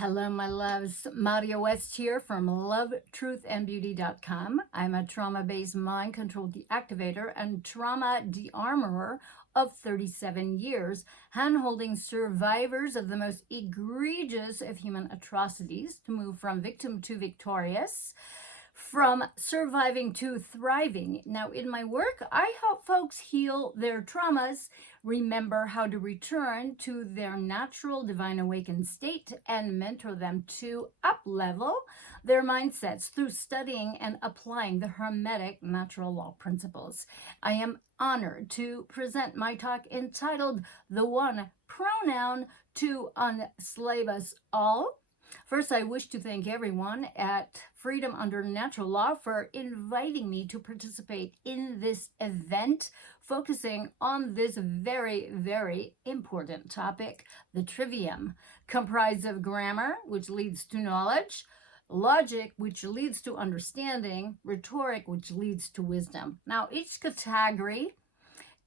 Hello, my loves. Marja West here from LoveTruth&Beauty.com. I'm a trauma-based mind control deactivator and trauma de-armorer of 37 years, hand-holding survivors of the most egregious of human atrocities to move from victim to victorious, from surviving to thriving. Now, in my work, I help folks heal their traumas, remember how to return to their natural divine awakened state, and mentor them to up-level their mindsets through studying and applying the Hermetic natural law principles. I am honored to present my talk entitled The One Pronoun to Unslave Us All. First, I wish to thank everyone at Freedom Under Natural Law for inviting me to participate in this event, focusing on this very, very important topic, the Trivium, comprised of grammar, which leads to knowledge, logic, which leads to understanding, rhetoric, which leads to wisdom. Now, each category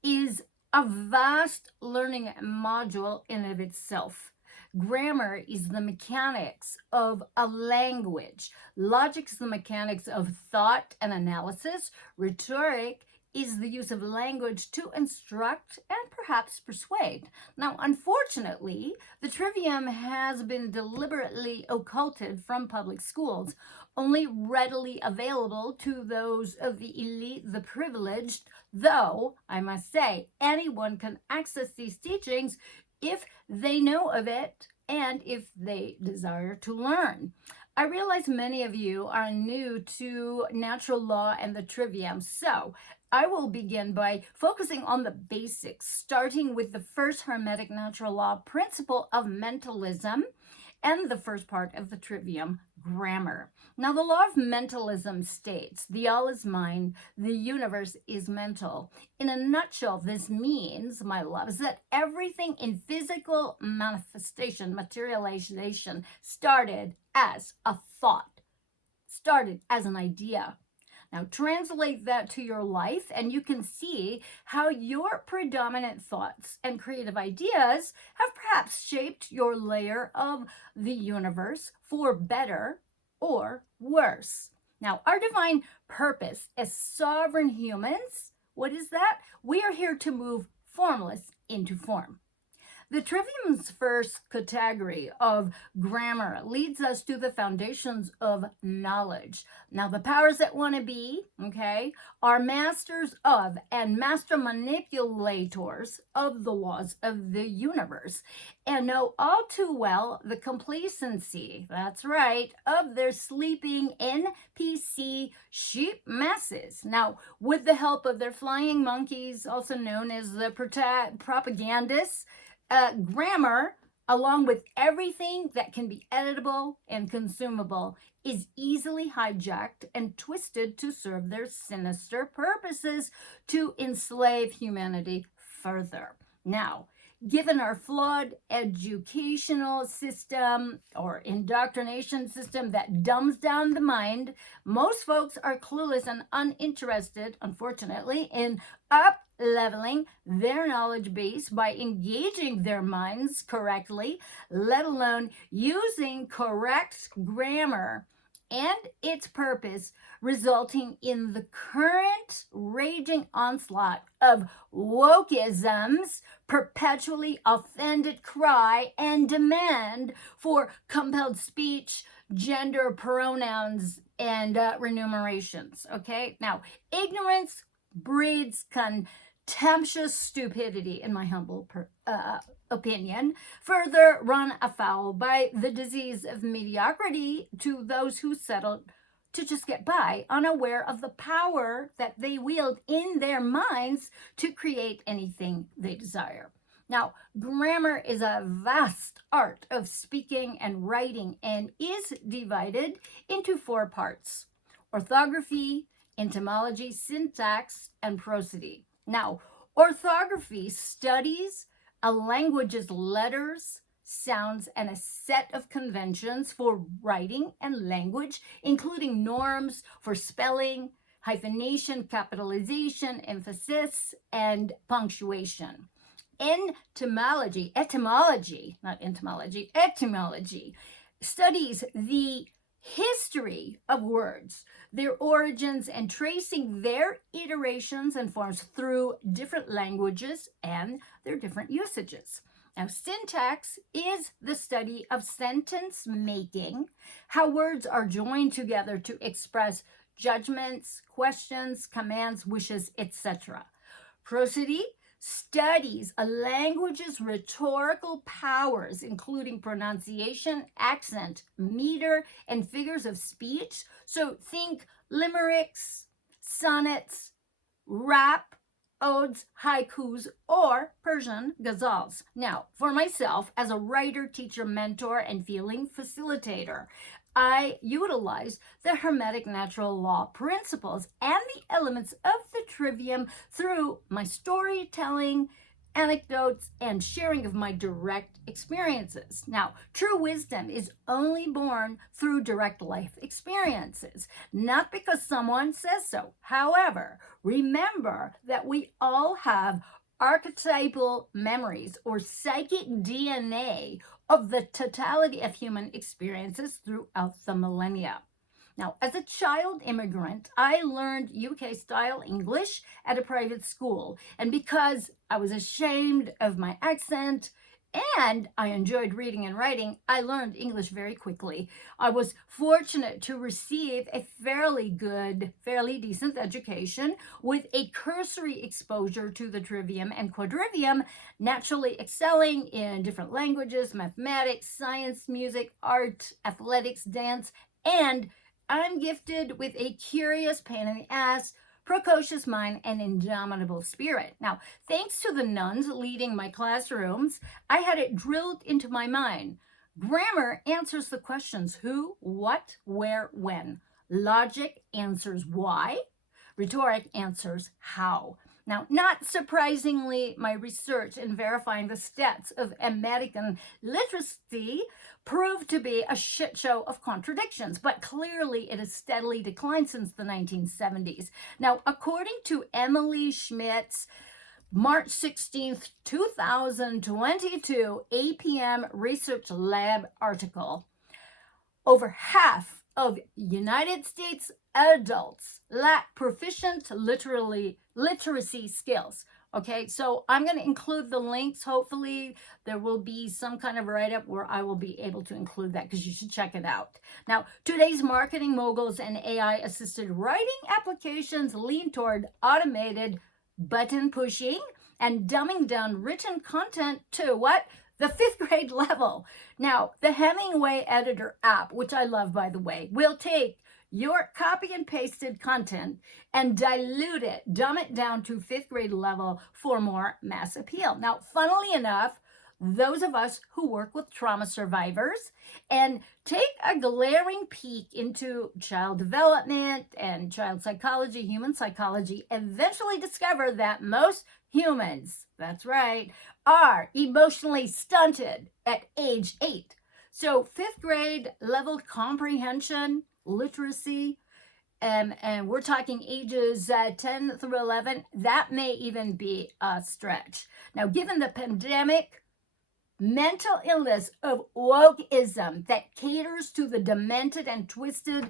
is a vast learning module in of itself. Grammar is the mechanics of a language. Logic is the mechanics of thought and analysis. Rhetoric is the use of language to instruct and perhaps persuade. Now, unfortunately, the Trivium has been deliberately occulted from public schools, only readily available to those of the elite, the privileged, though, I must say, anyone can access these teachings if they know of it and if they desire to learn. I realize many of you are new to natural law and the Trivium, so I will begin by focusing on the basics, starting with the first Hermetic natural law principle of mentalism and the first part of the Trivium, grammar. Now, the law of mentalism states, the all is mind, the universe is mental. In a nutshell, this means, my loves, that everything in physical manifestation, materialization, started as a thought, started as an idea. Now, translate that to your life, and you can see how your predominant thoughts and creative ideas have perhaps shaped your layer of the universe for better or worse. Now, our divine purpose as sovereign humans, what is that? We are here to move formless into form. The Trivium's first category of grammar leads us to the foundations of knowledge. Now, the powers that want to be, are masters of and master manipulators of the laws of the universe and know all too well the complacency, that's right, of their sleeping NPC sheep masses. Now, with the help of their flying monkeys, also known as the propagandists, grammar, along with everything that can be editable and consumable, is easily hijacked and twisted to serve their sinister purposes to enslave humanity further. Now, given our flawed educational system or indoctrination system that dumbs down the mind, most folks are clueless and uninterested, unfortunately, in up-leveling their knowledge base by engaging their minds correctly, let alone using correct grammar and its purpose, resulting in the current raging onslaught of wokeism's perpetually offended cry and demand for compelled speech, gender pronouns, and remunerations. Okay, now ignorance breeds contemptuous stupidity, in my humble opinion, further run afoul by the disease of mediocrity to those who settle to just get by, unaware of the power that they wield in their minds to create anything they desire. Now, grammar is a vast art of speaking and writing and is divided into 4 parts: orthography, etymology, syntax, and prosody. Now, orthography studies a language's letters, sounds, and a set of conventions for writing and language, including norms for spelling, hyphenation, capitalization, emphasis, and punctuation. Etymology studies the history of words, their origins, and tracing their iterations and forms through different languages and their different usages. Now, syntax is the study of sentence making, how words are joined together to express judgments, questions, commands, wishes, etc. Prosody studies a language's rhetorical powers, including pronunciation, accent, meter, and figures of speech. So think limericks, sonnets, rap, odes, haikus, or Persian ghazals. Now, for myself, as a writer, teacher, mentor, and feeling facilitator, I utilize the Hermetic natural law principles and the elements of the Trivium through my storytelling, anecdotes, and sharing of my direct experiences. Now, true wisdom is only born through direct life experiences, not because someone says so. However, remember that we all have archetypal memories or psychic DNA of the totality of human experiences throughout the millennia. Now, as a child immigrant, I learned UK-style English at a private school. And because I was ashamed of my accent and I enjoyed reading and writing, I learned English very quickly. I was fortunate to receive a fairly good, fairly decent education with a cursory exposure to the Trivium and Quadrivium, naturally excelling in different languages, mathematics, science, music, art, athletics, dance, and I'm gifted with a curious pain in the ass, precocious mind, and indomitable spirit. Now, thanks to the nuns leading my classrooms, I had it drilled into my mind. Grammar answers the questions who, what, where, when. Logic answers why. Rhetoric answers how. Now, not surprisingly, my research in verifying the stats of American literacy proved to be a shit show of contradictions, but clearly it has steadily declined since the 1970s. Now, according to Emily Schmidt's March 16th, 2022 APM Research Lab article, over half of United States adults lack proficient literacy skills. Okay, so I'm going to include the links. Hopefully there will be some kind of write-up where I will be able to include that because you should check it out. Now, today's marketing moguls and AI-assisted writing applications lean toward automated button pushing and dumbing down written content to what? The 5th grade level. Now, the Hemingway Editor app, which I love, by the way, will take your copy and pasted content and dilute it, dumb it down to 5th grade level for more mass appeal. Now, funnily enough, those of us who work with trauma survivors and take a glaring peek into child development and child psychology, human psychology, eventually discover that most humans, that's right, are emotionally stunted at age 8. So 5th grade level comprehension, literacy, and we're talking ages 10 through 11, that may even be a stretch. Now, given the pandemic, mental illness of wokeism that caters to the demented and twisted,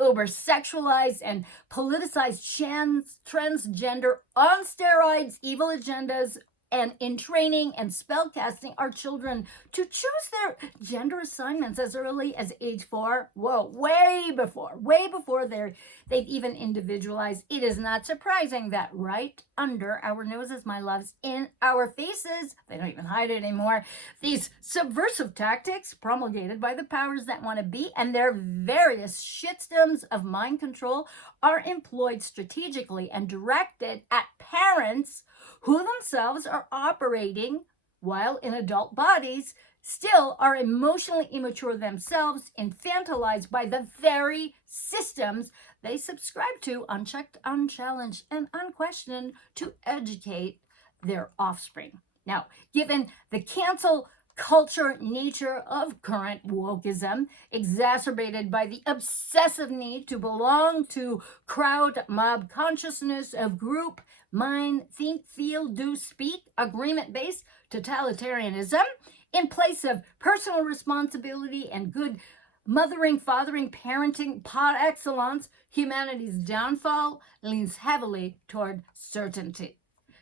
over-sexualized and politicized transgender on steroids, evil agendas, and in training and spellcasting our children to choose their gender assignments as early as age 4. Whoa, way before they've even individualized. It is not surprising that right under our noses, my loves, in our faces, they don't even hide it anymore, these subversive tactics promulgated by the powers that want to be and their various shitstones of mind control are employed strategically and directed at parents who themselves are operating while in adult bodies, still are emotionally immature themselves, infantilized by the very systems they subscribe to, unchecked, unchallenged, and unquestioned, to educate their offspring. Now, given the cancel culture nature of current wokeism, exacerbated by the obsessive need to belong to crowd mob consciousness of group, mind, think, feel, do, speak, agreement-based totalitarianism, in place of personal responsibility and good mothering, fathering, parenting par excellence, humanity's downfall leans heavily toward certainty.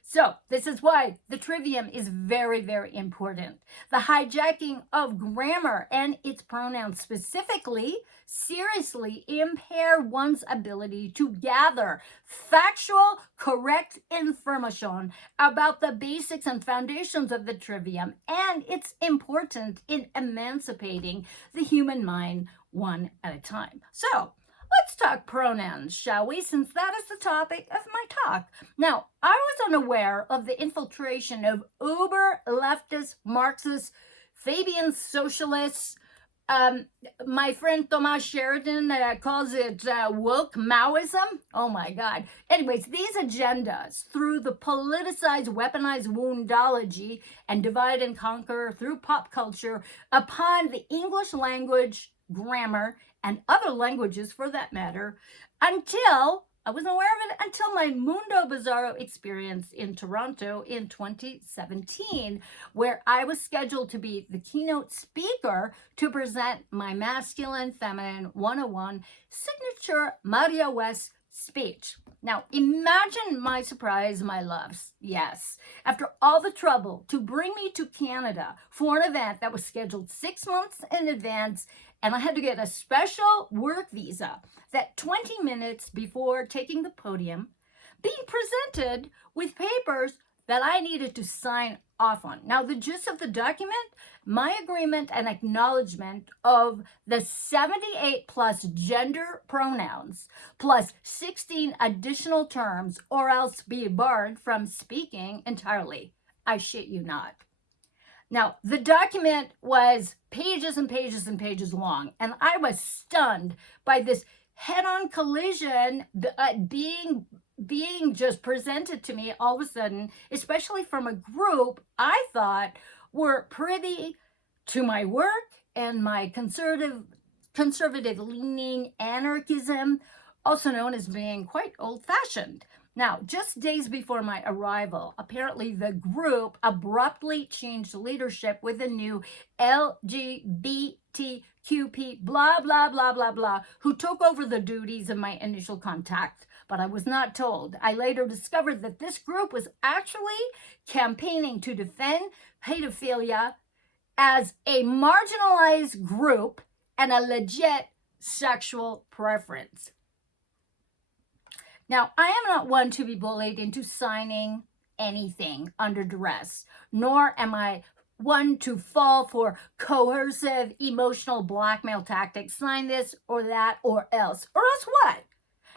So this is why the trivium is very, very important. The hijacking of grammar and its pronouns specifically seriously impair one's ability to gather factual, correct information about the basics and foundations of the trivium, and it's important in emancipating the human mind one at a time. So let's talk pronouns, shall we? Since that is the topic of my talk. Now, I was unaware of the infiltration of uber leftist, Marxist, Fabian socialists. My friend Thomas Sheridan calls it woke Maoism. Oh my God. Anyways, these agendas through the politicized, weaponized woundology and divide and conquer through pop culture upon the English language, grammar, and other languages for that matter, until I wasn't aware of it until my Mundo Bizarro experience in Toronto in 2017, where I was scheduled to be the keynote speaker to present my Masculine Feminine 101 signature Marja West speech. Now, imagine my surprise, my loves. Yes, after all the trouble to bring me to Canada for an event that was scheduled 6 months in advance, and I had to get a special work visa, that 20 minutes before taking the podium, being presented with papers that I needed to sign off on. Now, the gist of the document, my agreement and acknowledgement of the 78 plus gender pronouns, plus 16 additional terms, or else be barred from speaking entirely. I shit you not. Now, the document was pages and pages and pages long, and I was stunned by this head-on collision being just presented to me all of a sudden, especially from a group I thought were privy to my work and my conservative-leaning anarchism, also known as being quite old-fashioned. Now, just days before my arrival, apparently the group abruptly changed leadership with a new LGBTQP blah, blah, blah, blah, blah, who took over the duties of my initial contact. But I was not told. I later discovered that this group was actually campaigning to defend pedophilia as a marginalized group and a legit sexual preference. Now, I am not one to be bullied into signing anything under duress, nor am I one to fall for coercive emotional blackmail tactics. Sign this or that or else. Or else what?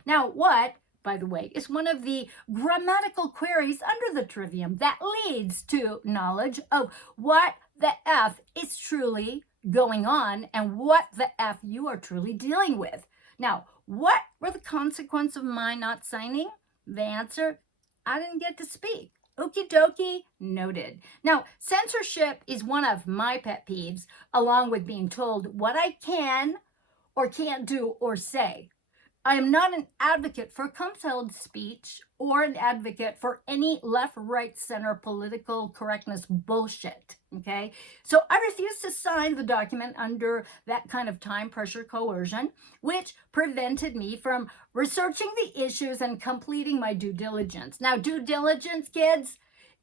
Now, what, by the way, is one of the grammatical queries under the trivium that leads to knowledge of what the F is truly going on and what the F you are truly dealing with. Now, what were the consequences of my not signing? The answer, I didn't get to speak. Okie dokie, noted. Now, censorship is one of my pet peeves, along with being told what I can or can't do or say. I am not an advocate for compelled speech or an advocate for any left, right, center political correctness bullshit, okay? So I refuse to sign the document under that kind of time pressure coercion, which prevented me from researching the issues and completing my due diligence. Now, due diligence, kids,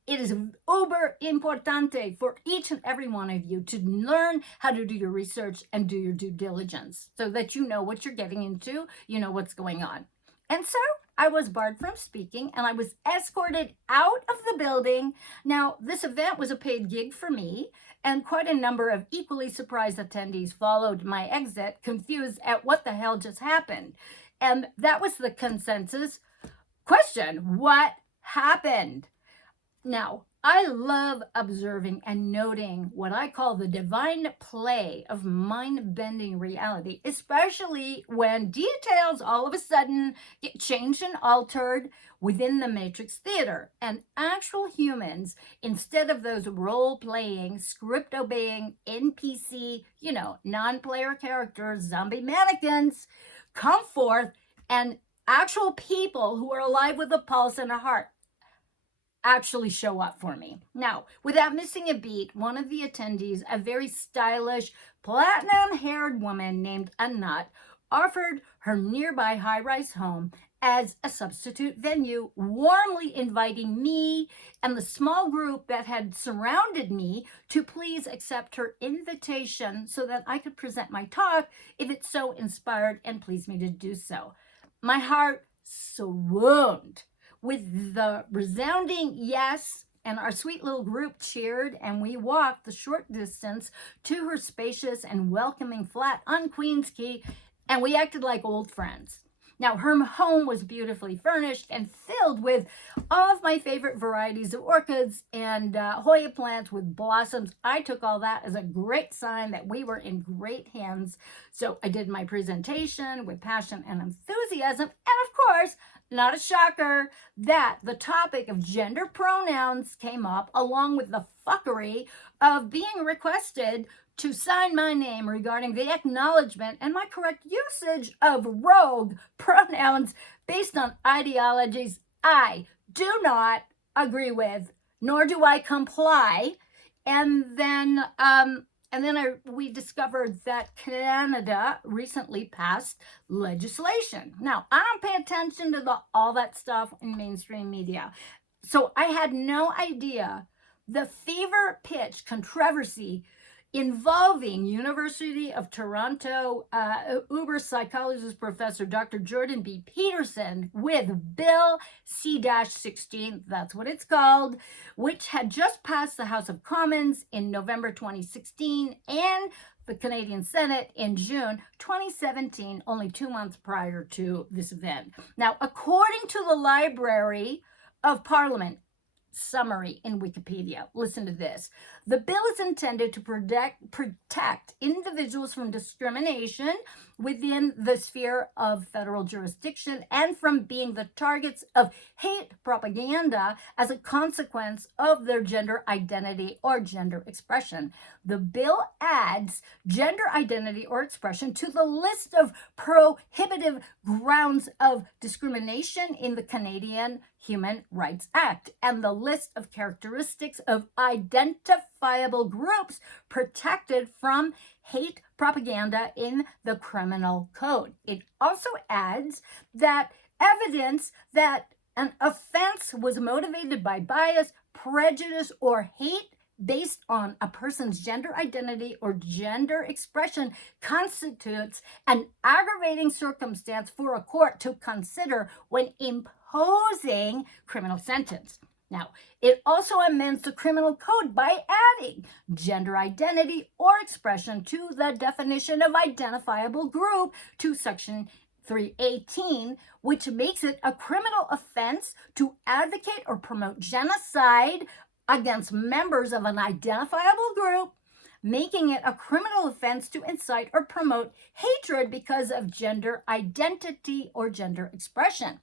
it is uber importante for each and every one of you to learn how to do your research and do your due diligence so that you know what you're getting into, you know what's going on. And so I was barred from speaking and I was escorted out of the building. Now, this event was a paid gig for me, and quite a number of equally surprised attendees followed my exit, confused at what the hell just happened. And that was the consensus question. What happened? Now, I love observing and noting what I call the divine play of mind-bending reality, especially when details all of a sudden get changed and altered within the Matrix theater. And actual humans, instead of those role-playing, script-obeying, NPC, non-player characters, zombie mannequins, come forth and actual people who are alive with a pulse and a heart. actually show up for me. Now, without missing a beat, one of the attendees, a very stylish, platinum-haired woman named Anat, offered her nearby high-rise home as a substitute venue, warmly inviting me and the small group that had surrounded me to please accept her invitation so that I could present my talk if it so inspired and pleased me to do so. My heart swooned with the resounding yes, and our sweet little group cheered, and we walked the short distance to her spacious and welcoming flat on Queens Quay, and we acted like old friends. Now, her home was beautifully furnished and filled with all of my favorite varieties of orchids and Hoya plants with blossoms. I took all that as a great sign that we were in great hands. So I did my presentation with passion and enthusiasm. And of course, not a shocker, that the topic of gender pronouns came up along with the fuckery of being requested to sign my name regarding the acknowledgement and my correct usage of rogue pronouns based on ideologies I do not agree with, nor do I comply. And then we discovered that Canada recently passed legislation. Now, I don't pay attention to all that stuff in mainstream media, so I had no idea the fever pitch controversy involving University of Toronto Uber psychologist professor Dr. Jordan B. Peterson with Bill C-16, that's what it's called, which had just passed the House of Commons in November 2016 and the Canadian Senate in June 2017, only 2 months prior to this event. Now, according to the Library of Parliament summary in Wikipedia, listen to this. The bill is intended to protect individuals from discrimination within the sphere of federal jurisdiction and from being the targets of hate propaganda as a consequence of their gender identity or gender expression. The bill adds gender identity or expression to the list of prohibitive grounds of discrimination in the Canadian Human Rights Act and the list of characteristics of identifiable groups protected from hate propaganda in the criminal code. It also adds that evidence that an offense was motivated by bias, prejudice, or hate based on a person's gender identity or gender expression constitutes an aggravating circumstance for a court to consider when imposing criminal sentence. Now, it also amends the criminal code by adding gender identity or expression to the definition of identifiable group to Section 318, which makes it a criminal offense to advocate or promote genocide against members of an identifiable group, making it a criminal offense to incite or promote hatred because of gender identity or gender expression.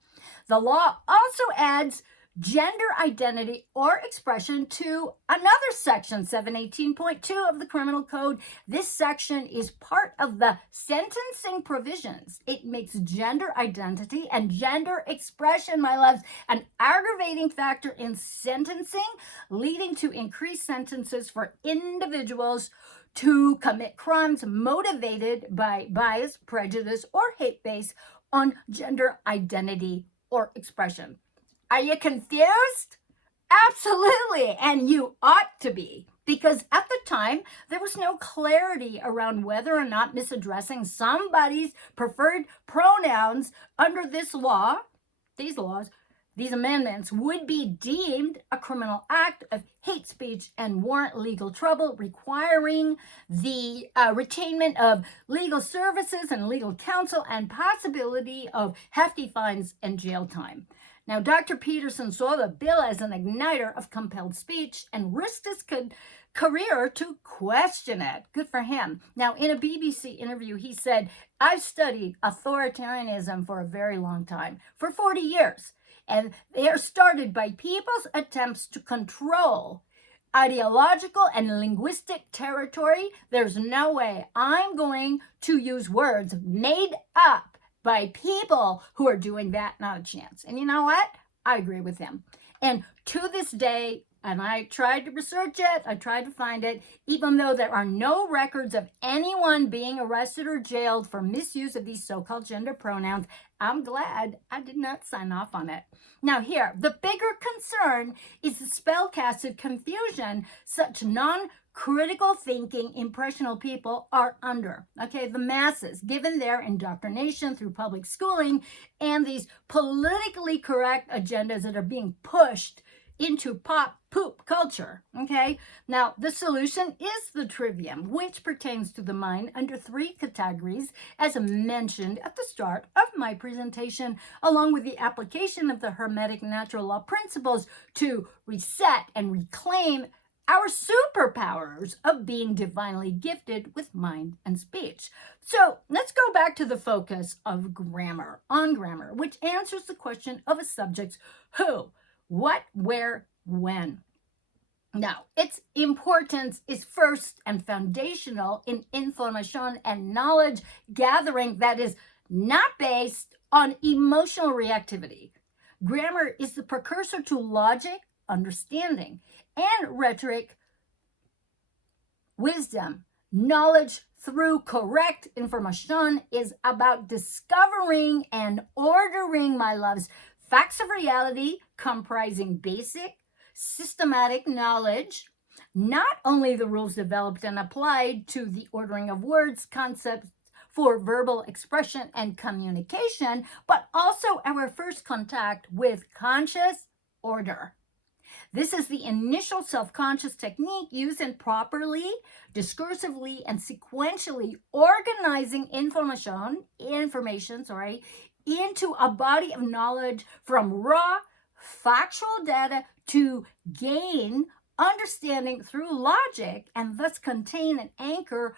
The law also adds gender identity or expression to another section, 718.2 of the Criminal Code. This section is part of the sentencing provisions. It makes gender identity and gender expression, my loves, an aggravating factor in sentencing, leading to increased sentences for individuals to commit crimes motivated by bias, prejudice, or hate based on gender identity or expression. Are you confused? Absolutely, and you ought to be, because at the time, there was no clarity around whether or not misaddressing somebody's preferred pronouns under this law, these amendments would be deemed a criminal act of hate speech and warrant legal trouble, requiring the retainment of legal services and legal counsel and possibility of hefty fines and jail time. Now, Dr. Peterson saw the bill as an igniter of compelled speech and risked his career to question it. Good for him. Now, in a BBC interview, he said, "I've studied authoritarianism for a very long time, for 40 years, and they are started by people's attempts to control ideological and linguistic territory. There's no way I'm going to use words made up by people who are doing that, not a chance." And you know what? I agree with him. And to this day, and I tried to research it, I tried to find it, even though there are no records of anyone being arrested or jailed for misuse of these so-called gender pronouns, I'm glad I did not sign off on it. Now here, the bigger concern is the spellcasted confusion such non-critical thinking impressionable people are under. Okay, the masses, given their indoctrination through public schooling and these politically correct agendas that are being pushed into pop poop culture. Okay, now the solution is the Trivium, which pertains to the mind under 3 categories, as mentioned at the start of my presentation, along with the application of the Hermetic natural law principles to reset and reclaim our superpowers of being divinely gifted with mind and speech. So let's go back to the focus of grammar, on grammar, which answers the question of a subject's who, what, where, when. Now, its importance is first and foundational in information and knowledge gathering that is not based on emotional reactivity. Grammar is the precursor to logic, understanding, and rhetoric, wisdom. Knowledge through correct information is about discovering and ordering, my loves, facts of reality comprising basic, systematic knowledge, not only the rules developed and applied to the ordering of words, concepts for verbal expression and communication, but also our first contact with conscious order. This is the initial self-conscious technique used in properly, discursively, and sequentially organizing information, into a body of knowledge from raw, factual data to gain understanding through logic and thus contain and anchor,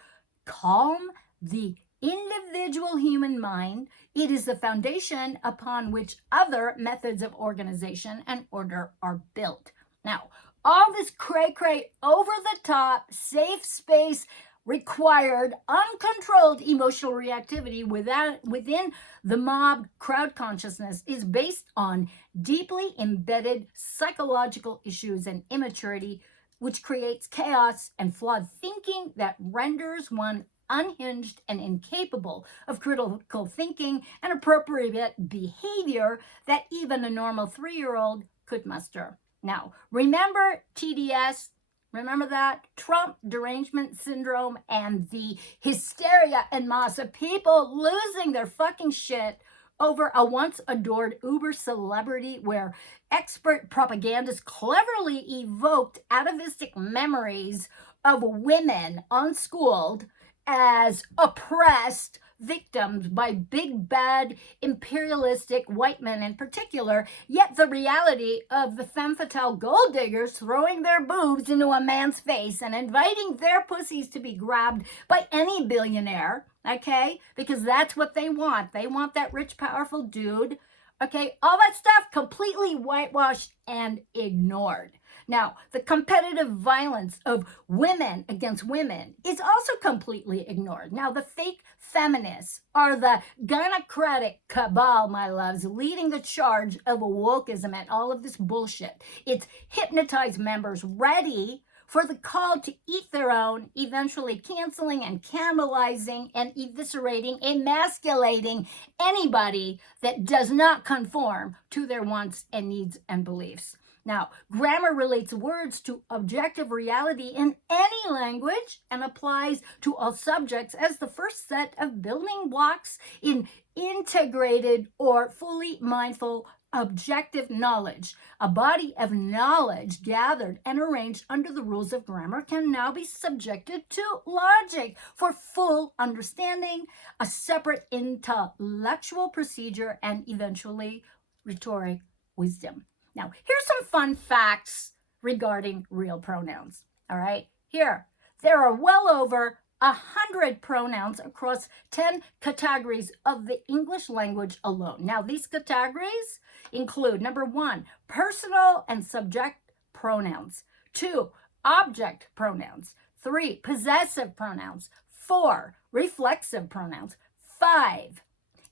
calm the individual human mind. It is the foundation upon which other methods of organization and order are built. Now, all this cray-cray, over-the-top, safe space required uncontrolled emotional reactivity within the mob crowd consciousness is based on deeply embedded psychological issues and immaturity, which creates chaos and flawed thinking that renders one unhinged and incapable of critical thinking and appropriate behavior that even a normal 3-year-old could muster. Now, remember TDS? Remember that? Trump derangement syndrome and the hysteria en masse of people losing their fucking shit over a once adored uber celebrity where expert propagandists cleverly evoked atavistic memories of women unschooled as oppressed victims by big bad imperialistic white men in particular, yet the reality of the femme fatale gold diggers throwing their boobs into a man's face and inviting their pussies to be grabbed by any billionaire, okay, because that's what they want. They want that rich, powerful dude, okay, all that stuff completely whitewashed and ignored. Now, the competitive violence of women against women is also completely ignored. Now, the fake feminists are the gynocratic cabal, my loves, leading the charge of wokeism and all of this bullshit. It's hypnotized members ready for the call to eat their own, eventually canceling and cannibalizing and eviscerating, emasculating anybody that does not conform to their wants and needs and beliefs. Now, grammar relates words to objective reality in any language and applies to all subjects as the first set of building blocks in integrated or fully mindful objective knowledge. A body of knowledge gathered and arranged under the rules of grammar can now be subjected to logic for full understanding, a separate intellectual procedure, and eventually rhetoric wisdom. Now, here's some fun facts regarding real pronouns. All right, here, there are well over 100 pronouns across 10 categories of the English language alone. Now, these categories include, number 1, personal and subject pronouns. 2, object pronouns. 3, possessive pronouns. 4, reflexive pronouns. 5,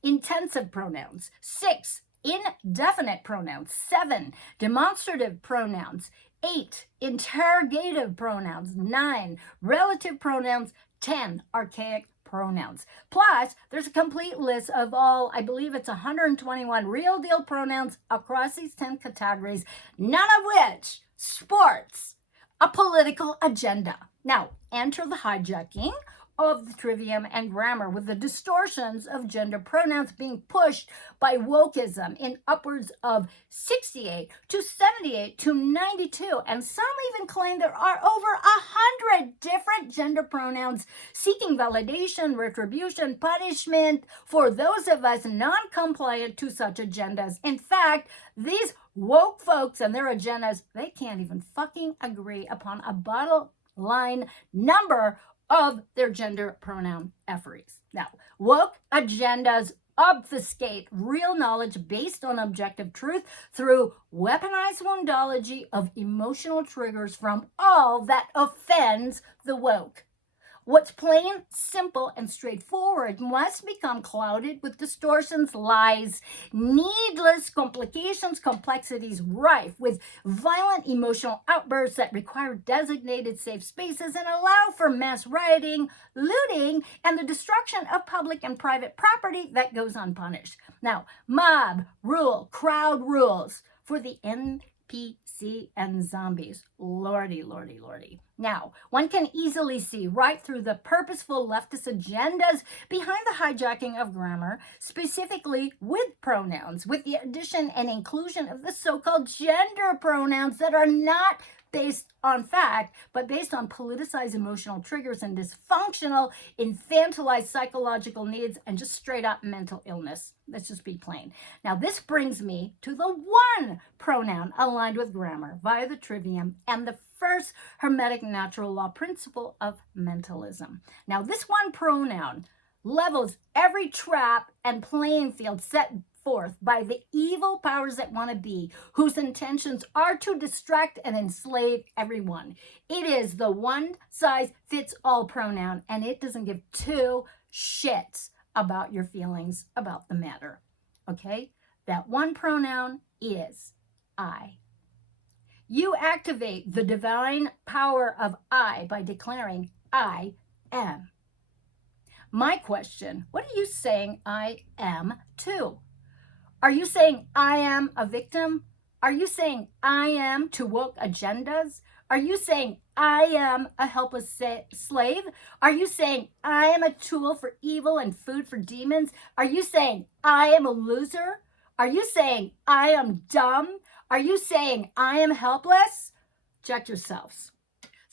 intensive pronouns. 6, indefinite pronouns. 7, demonstrative pronouns. 8, interrogative pronouns. 9, relative pronouns. 10, archaic pronouns. Plus, there's a complete list of all, I believe it's 121 real deal pronouns across these 10 categories, none of which sports a political agenda. Now, enter the hijacking of the trivium and grammar, with the distortions of gender pronouns being pushed by wokeism in upwards of 68 to 78 to 92, and some even claim there are over 100 different gender pronouns seeking validation, retribution, punishment for those of us non-compliant to such agendas. In fact, these woke folks and their agendas, they can't even fucking agree upon a bottom line number of their gender pronoun efforts. Now, woke agendas obfuscate real knowledge based on objective truth through weaponized woundology of emotional triggers from all that offends the woke. What's plain, simple, and straightforward must become clouded with distortions, lies, needless complications, complexities rife with violent emotional outbursts that require designated safe spaces and allow for mass rioting, looting, and the destruction of public and private property that goes unpunished. Now, mob rule, crowd rules for the NPC and zombies. Lordy, lordy, lordy. Now, one can easily see right through the purposeful leftist agendas behind the hijacking of grammar, specifically with pronouns, with the addition and inclusion of the so-called gender pronouns that are not based on fact, but based on politicized emotional triggers and dysfunctional, infantilized psychological needs and just straight up mental illness. Let's just be plain. Now, this brings me to the one pronoun aligned with grammar via the trivium and the first hermetic natural law principle of mentalism. Now, this one pronoun levels every trap and playing field set forth by the evil powers that want to be, whose intentions are to distract and enslave everyone. It is the one-size-fits-all pronoun, and it doesn't give two shits about your feelings about the matter. Okay? That one pronoun is I. You activate the divine power of I by declaring I am. My question, what are you saying I am to? Are you saying I am a victim? Are you saying I am to woke agendas? Are you saying I am a helpless slave? Are you saying I am a tool for evil and food for demons? Are you saying I am a loser? Are you saying I am dumb? Are you saying I am helpless? Check yourselves.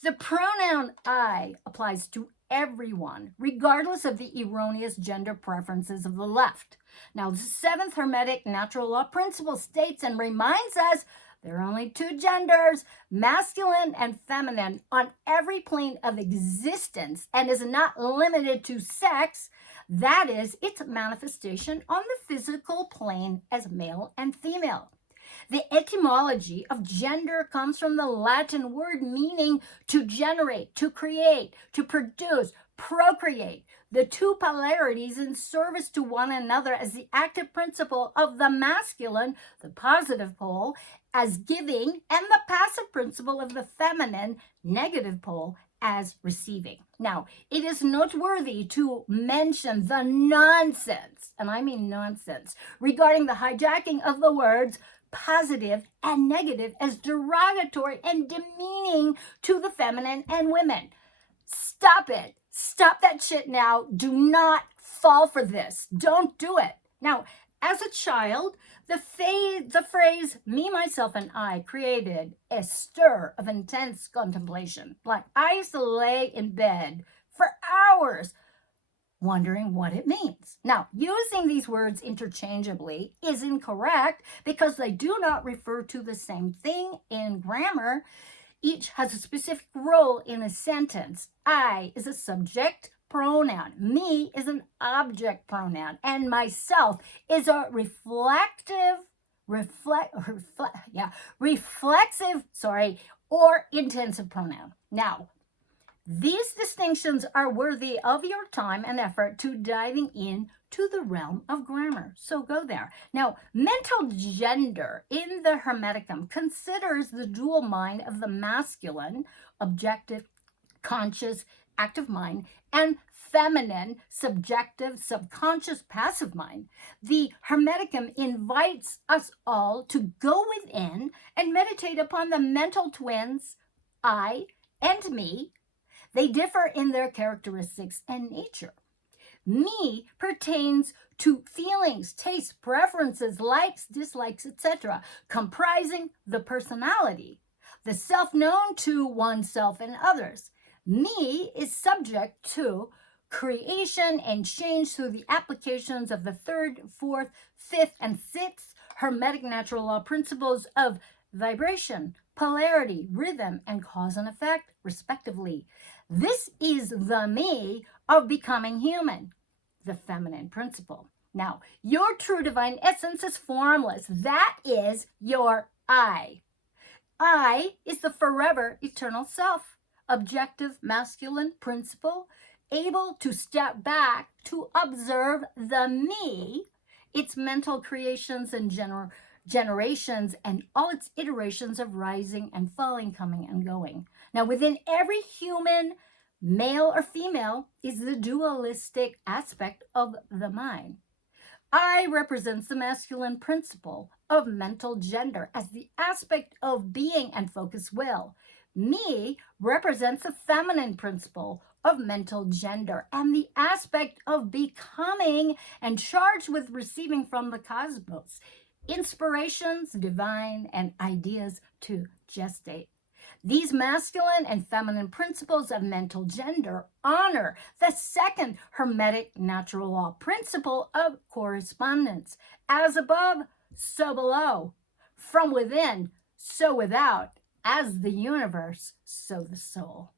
The pronoun I applies to everyone, regardless of the erroneous gender preferences of the left. Now, the seventh hermetic natural law principle states and reminds us there are only two genders, masculine and feminine, on every plane of existence, and is not limited to sex. That is, its manifestation on the physical plane as male and female. The etymology of gender comes from the Latin word meaning to generate, to create, to produce, procreate. The two polarities in service to one another as the active principle of the masculine, the positive pole, as giving, and the passive principle of the feminine, negative pole, as receiving. Now, it is noteworthy to mention the nonsense, and I mean nonsense, regarding the hijacking of the words positive and negative as derogatory and demeaning to the feminine and women. Stop it. Stop that shit now. Do not fall for this. Don't do it. Now, as a child, the phrase me, myself, and I created a stir of intense contemplation. Like I used to lay in bed for hours wondering what it means. Now, using these words interchangeably is incorrect because they do not refer to the same thing in grammar. Each has a specific role in a sentence. I is a subject pronoun. Me is an object pronoun. And myself is a reflexive, or intensive pronoun. Now, These distinctions are worthy of your time and effort to diving in to the realm of grammar. So go there. Now, mental gender in the Hermeticum considers the dual mind of the masculine, objective, conscious, active mind, and feminine, subjective, subconscious, passive mind. The Hermeticum invites us all to go within and meditate upon the mental twins, I and me. They differ in their characteristics and nature. Me pertains to feelings, tastes, preferences, likes, dislikes, etc., comprising the personality, the self known to oneself and others. Me is subject to creation and change through the applications of the third, fourth, fifth, and sixth Hermetic natural law principles of vibration, polarity, rhythm, and cause and effect, respectively. This is the me of becoming human, the feminine principle. Now, your true divine essence is formless. That is your I. I is the forever eternal self, objective masculine principle, able to step back to observe the me, its mental creations and generations, and all its iterations of rising and falling, coming and going. Now, within every human, male or female, is the dualistic aspect of the mind. I represents the masculine principle of mental gender as the aspect of being and focus will. Me represents the feminine principle of mental gender and the aspect of becoming and charged with receiving from the cosmos inspirations, divine, and ideas to gestate. These masculine and feminine principles of mental gender honor the second Hermetic natural law principle of correspondence. As above, so below. From within, so without. As the universe, so the soul.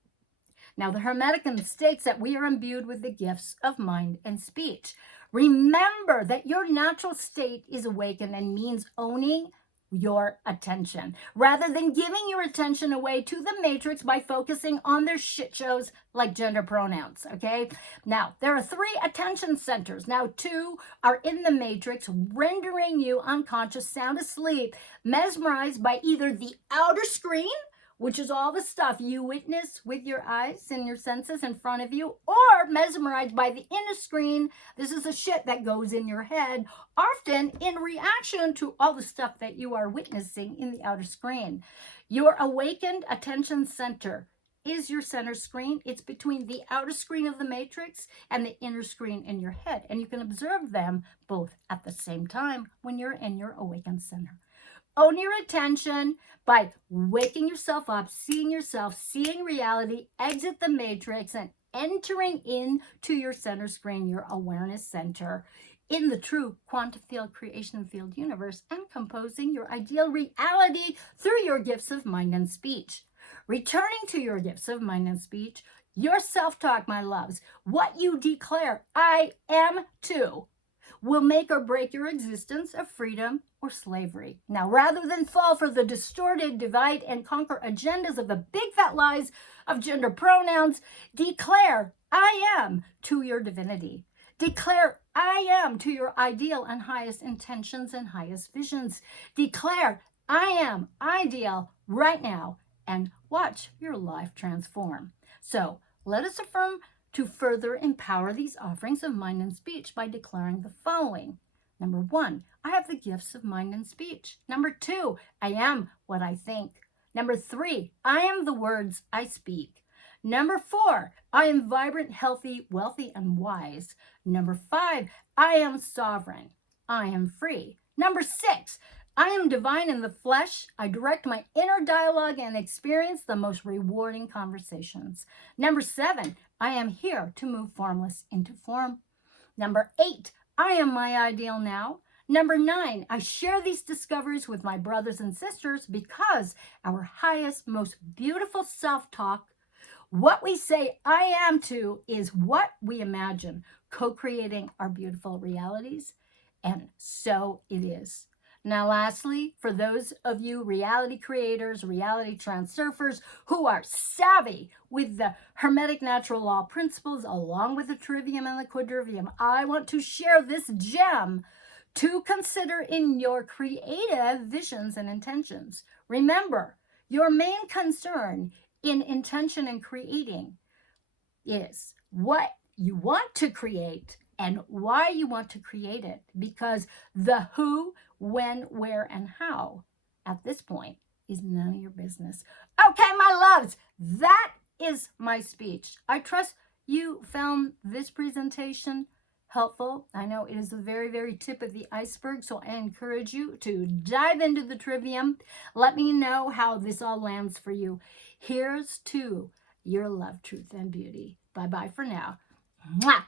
Now, the Hermeticum states that we are imbued with the gifts of mind and speech. Remember that your natural state is awakened and means owning your attention rather than giving your attention away to the matrix by focusing on their shit shows like gender pronouns. Okay, now there are 3 attention centers. Now 2 are in the matrix, rendering you unconscious, sound asleep, mesmerized by either the outer screen, which is all the stuff you witness with your eyes and your senses in front of you, or mesmerized by the inner screen. This is the shit that goes in your head, often in reaction to all the stuff that you are witnessing in the outer screen. Your awakened attention center is your center screen. It's between the outer screen of the matrix and the inner screen in your head, and you can observe them both at the same time when you're in your awakened center. Own your attention by waking yourself up, seeing reality, exit the matrix, and entering into your center screen, your awareness center, in the true quantum field, creation field universe, and composing your ideal reality through your gifts of mind and speech. Returning to your gifts of mind and speech, your self-talk, my loves, what you declare, I am to, will make or break your existence of freedom or slavery. Now, rather than fall for the distorted divide and conquer agendas of the big fat lies of gender pronouns, declare I am to your divinity. Declare I am to your ideal and highest intentions and highest visions. Declare I am ideal right now and watch your life transform. So let us affirm to further empower these offerings of mind and speech by declaring the following. Number 1, I have the gifts of mind and speech. Number 2, I am what I think. Number 3, I am the words I speak. Number 4, I am vibrant, healthy, wealthy, and wise. Number 5, I am sovereign. I am free. Number 6, I am divine in the flesh. I direct my inner dialogue and experience the most rewarding conversations. Number 7, I am here to move formless into form. Number 8, I am my ideal now. Number 9, I share these discoveries with my brothers and sisters because our highest, most beautiful self-talk, what we say I am to, is what we imagine, co-creating our beautiful realities. And so it is. Now, lastly, for those of you reality creators, reality transurfers who are savvy with the Hermetic natural law principles along with the Trivium and the Quadrivium, I want to share this gem to consider in your creative visions and intentions. Remember, your main concern in intention and creating is what you want to create and why you want to create it, because the who, when, where, and how at this point is none of your business. Okay, my loves, that is my speech. I trust you found this presentation helpful. I know it is the very, very tip of the iceberg, so I encourage you to dive into the Trivium. Let me know how this all lands for you. Here's to your love, truth, and beauty. Bye-bye for now. Mwah!